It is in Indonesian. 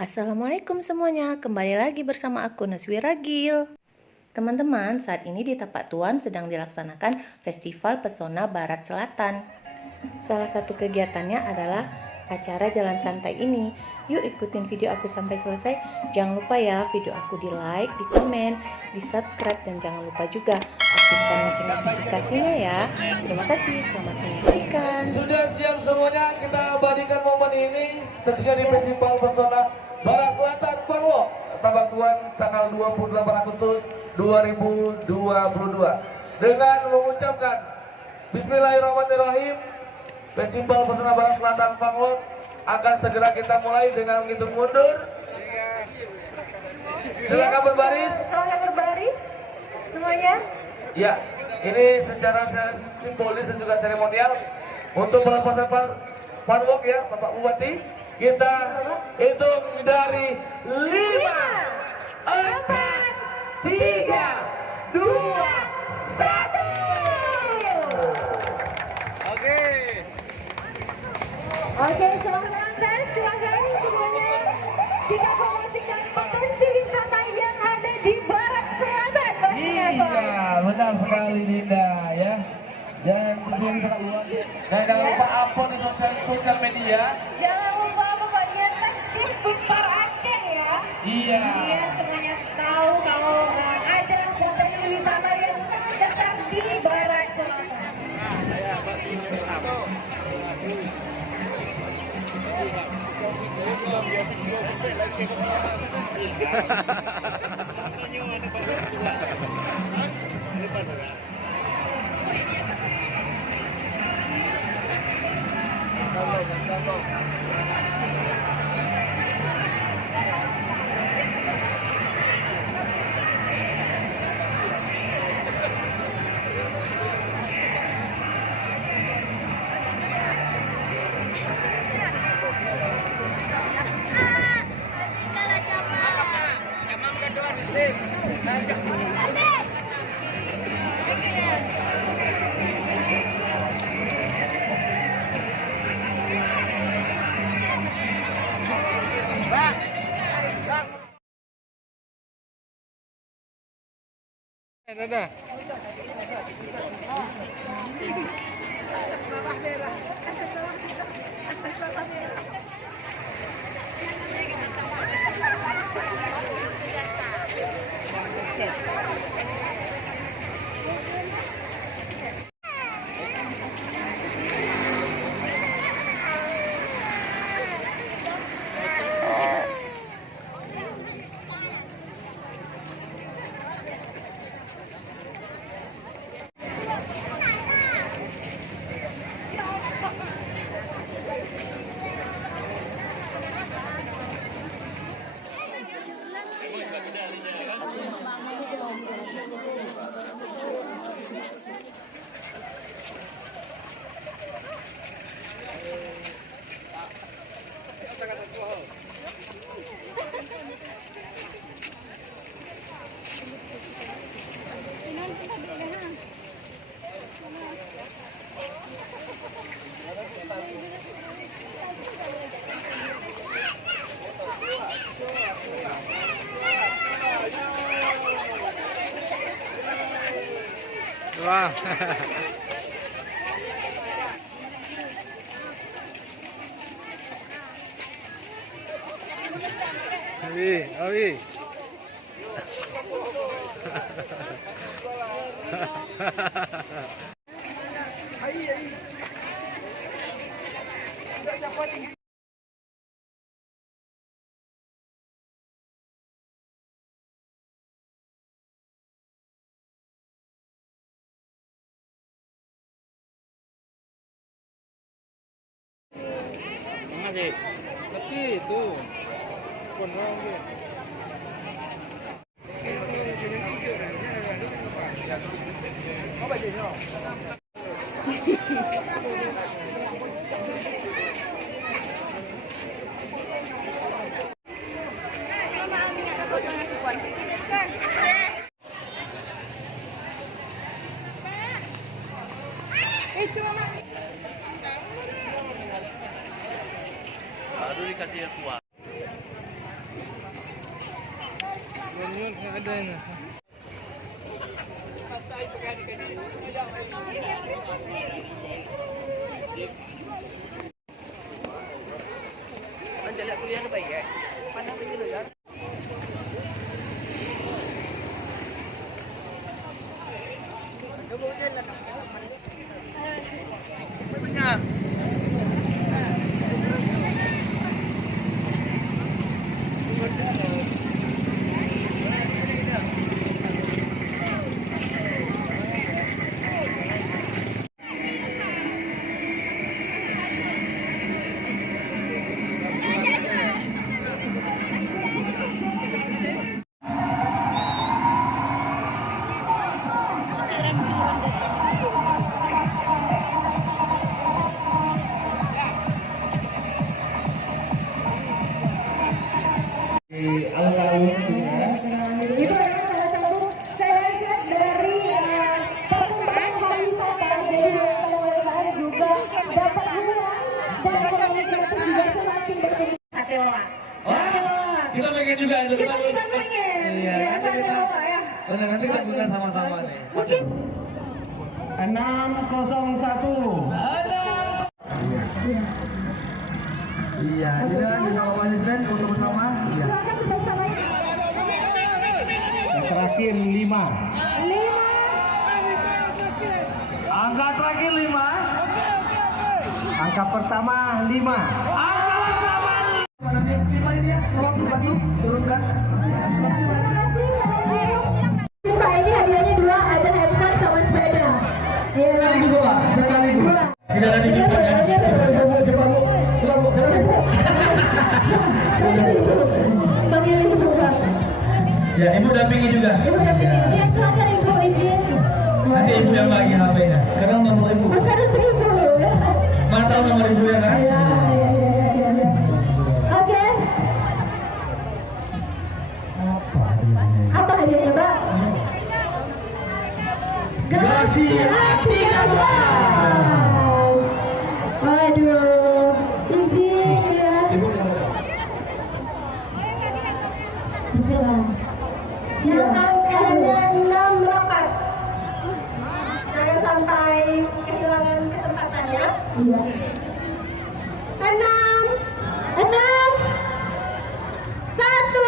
Assalamualaikum semuanya, kembali lagi bersama aku Naswi Ragil. Teman-teman, saat ini di Tapak Tuan sedang dilaksanakan Festival Pesona Barat Selatan. Salah satu kegiatannya adalah acara jalan santai ini. Yuk ikutin video aku sampai selesai. Jangan lupa ya video aku di like, di komen, di subscribe, dan jangan lupa juga aktifkan lonceng notifikasinya ya. Terima kasih, selamat menyaksikan. Sudah siap semuanya, kita abadikan momen ini tentunya di Festival Pesona Barat Selatan Purwo Tapak Tuan tanggal 28 Agustus 2022 dengan mengucapkan Bismillahirrahmanirrahim. Festival Pesona Barat Selatan Purwo akan segera kita mulai dengan menghitung mundur. Silakan berbaris. Silakan berbaris semuanya. Ya, ini secara simbolis dan juga seremonial untuk pelepasan firework ya, Bapak Bupati. Kita hitung dari 5, 4, 3, 2, 1. Oke, silakan semuanya. Kita promosikan potensi wisata yang ada di Barat Selatan. Iya, benar sekali Dinda ya. Dan tentunya dan jangan lupa upload di sosial media. Jangan lupa pokoknya Facebook Par Aceh ya. Iya. Iya, semuanya tahu kalau ada potensi wisata yang sangat besar di Barat Selatan. Dadah. Wow. Abi. Masih. Tapi itu konrong dia. Baru dikasih kuah. Alun-alun ya. Itu adalah salah satu saya lihat dari perkembangan pariwisata. Jadi UMKM juga dapat uang dan ekonomi kreatif juga semakin berkembang. Sate loa. Kita pengen juga itu. Kita juga pengen. Iya. Ya, sate loa ya. Benar, nanti kita buka sama-sama nih. Mungkin 601. Iya, kita Bapak Presiden foto bersama. Iya. silakan bersama. Yang terakhir 5. 5. Angka terakhir 5. Angka pertama 5. Angka pertama 5. Nanti lima ini ya, tolong dibantu turunkan. Pak, ini hadiahnya 2, ada handphone sama sepeda. Iya. Sekaligus Pak, sekaligus. Tidak ada di depan ya. Cepat Bu. Cepat Bu. Panggil ibu, Pak. Ya, Ibu dampingi juga. Ibu dampingin. Iya, silakan Ibu izin. Nanti Ibu yang bagi HP-nya. Karena nomor Ibu. Bukan untuk Ibu ya. Mana tahu nomor Ibu ya kan? Iya. Oke. Apa hadiahnya, Pak? Galaxy A13. Waduh, izin ya. Ibu yang mana? Bismillah. Yang angkanya 6 rapat. Jangan sampai kehilangan kesempatan ya. Iya. 6. 1. 2.